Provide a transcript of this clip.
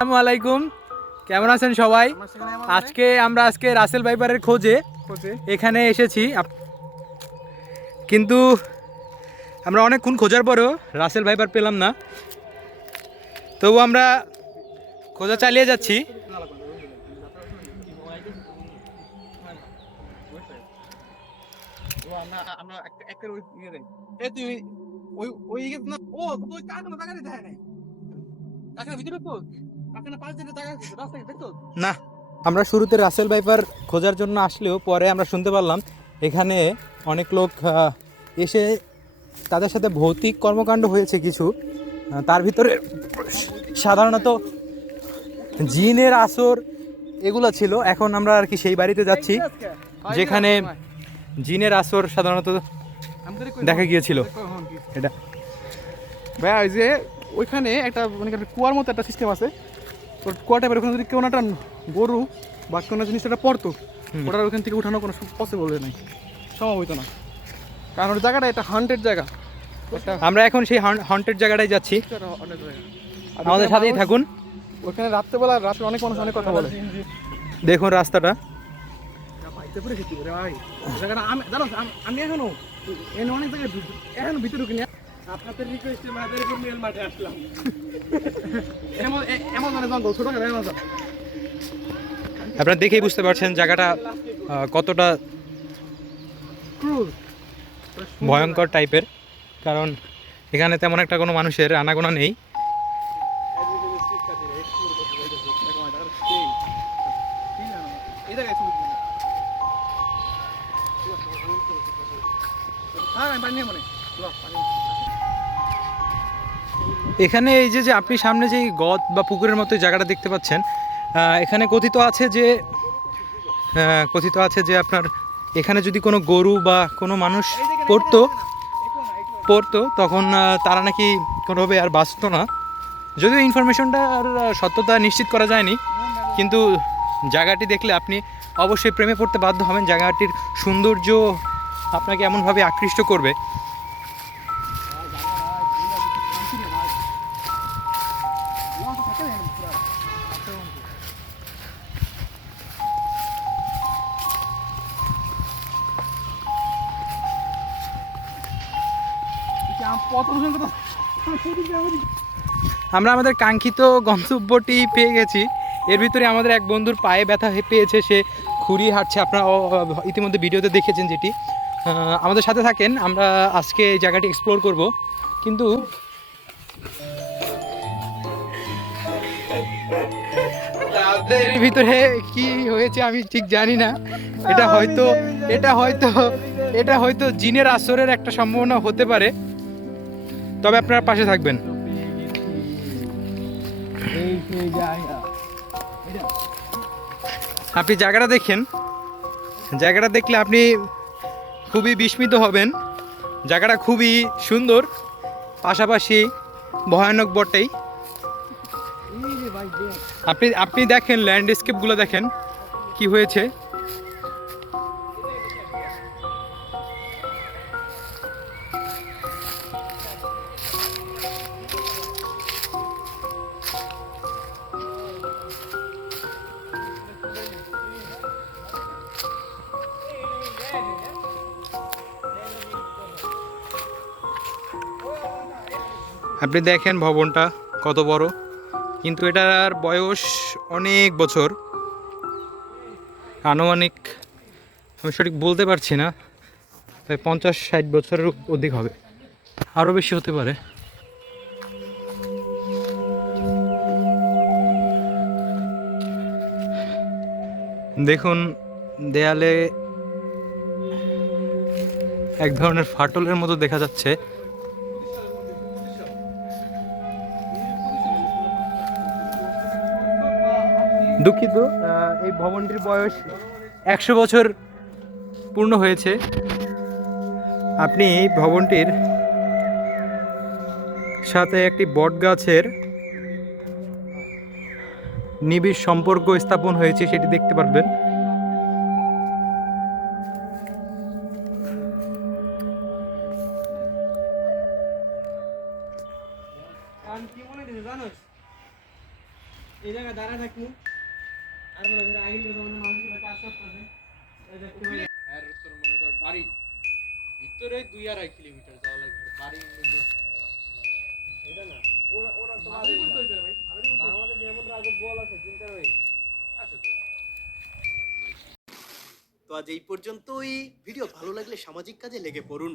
আসসালামু আলাইকুম, কেমন আছেন সবাই? আজকে রাসেল ভাইপারের খোঁজে এখানে এসেছি, কিন্তু আমরা অনেকক্ষণ খোঁজার পরেও রাসেল ভাইপার পেলাম না। তবু আমরা খোঁজা চালিয়ে যাচ্ছি। না, আমরা শুরুতে রাসেল ভাইপার খোঁজার জন্য আসলেও পরে আমরা শুনতে পারলাম এখানে অনেক লোক এসে তাদের সাথে ভৌতিক কর্মকাণ্ড হয়েছে কিছু। তার ভিতরে সাধারণত জিনের আসর এগুলো ছিল। এখন আমরা আর কি সেই বাড়িতে যাচ্ছি যেখানে জিনের আসর সাধারণত দেখা গিয়েছিল। এটা ভাইয়া ওই যে ওইখানে একটা মানে কুয়ার মতো একটা সিস্টেম আছে। তোর কুয়া টাইপের ওখানে যদি কেউ একটা গরু বা কোনো জিনিসটা পড়তো, ওটার ওখান থেকে উঠানো কোনো পসিবল নাই, সম্ভব হইতো না। কারণ ওই জায়গাটা একটা হান্টেড জায়গা। আমরা এখন সেই হন্টেড জায়গাটায় যাচ্ছি, অনেক জায়গা। আমাদের সাথেই থাকুন। ওখানে রাত্রেবেলা রাত্রে অনেক মানুষ অনেক কথা বলে। দেখুন রাস্তাটা। জায়গাটা আমি জানো আমি এখনো এনে অনেক জায়গায় এখনো ভিতরে ঢুকিনি। আপনাদের রিকোয়েস্টে মাদারীপুর মেল মাঠে আসলাম। এমন মানে জঙ্গল ছোট করে এমন। আপনারা দেখেই বুঝতে পারছেন জায়গাটা কতটা ভয়ঙ্কর টাইপের, কারণ এখানে তেমন একটা কোনো মানুষের আনাগোনা নেই। এখানে এই যে আপনি সামনে যে গদ বা পুকুরের মতো জায়গাটা দেখতে পাচ্ছেন, এখানে কথিত আছে যে আপনার এখানে যদি কোনো গরু বা কোনো মানুষ পড়তো তখন তারা নাকি কোনোভাবে আর বাঁচতো না। যদিও ইনফরমেশনটা আর সত্যতা নিশ্চিত করা যায়নি, কিন্তু জায়গাটি দেখলে আপনি অবশ্যই প্রেমে পড়তে বাধ্য হবেন। জায়গাটির সৌন্দর্য আপনাকে এমনভাবে আকৃষ্ট করবে। আমরা আমাদের কাঙ্ক্ষিত গন্তব্যটি পেয়ে গেছি। এর ভিতরে আমাদের এক বন্ধুর পায়ে ব্যথা পেয়েছে, সে খুঁড়িয়ে হাঁটছে। আপনারা ইতিমধ্যে ভিডিওতে দেখেছেন যেটি। আমাদের সাথে থাকেন, আমরা আজকে এই জায়গাটি এক্সপ্লোর করব। কিন্তু তাদের ভিতরে কি হয়েছে আমি ঠিক জানি না। এটা হয়তো জিনের আসরের একটা সম্ভাবনা হতে পারে, তবে আপনারা পাশে থাকবেন। আপনি জায়গাটা দেখেন, জায়গাটা দেখলে আপনি খুবই বিস্মিত হবেন। জায়গাটা খুবই সুন্দর, পাশাপাশি ভয়ানক বটেই। আপনি দেখেন ল্যান্ডস্কেপগুলো দেখেন কি হয়েছে। আপনি দেখেন ভবনটা কত বড়, কিন্তু এটার বয়স অনেক বছর, আনুমানিক আমি সঠিক বলতে পারছি না, প্রায় 50-60 বছরের অধিক হবে, আরও বেশি হতে পারে। দেখুন দেয়ালে এক ধরনের ফাটলের মতো দেখা যাচ্ছে। দুঃখিত, এই ভবনটির বয়স 100 বছর পূর্ণ হয়েছে। আপনি এই ভবনটির সাথে একটি বট গাছের নিবিড় সম্পর্ক স্থাপন হয়েছে সেটি দেখতে পারবেন। এই জায়গায় দাঁড়ায় থাকবো আর মনে করি আইলে তো মানুষগুলো কাজ করতেছে এই দেখতে পাই আর তোর মনে কর বাড়ি ভিতরে 2.5 কিলোমিটার যাওয়া লাগবে বাড়ি এটা না ওরা ওরা তো বাংলাদেশে এমন রাগব বল আছে চিন্তা ভাই আছে তো তো আজ এই পর্যন্তই। ভিডিও ভালো লাগলে সামাজিক কাজে লেগে পড়ুন।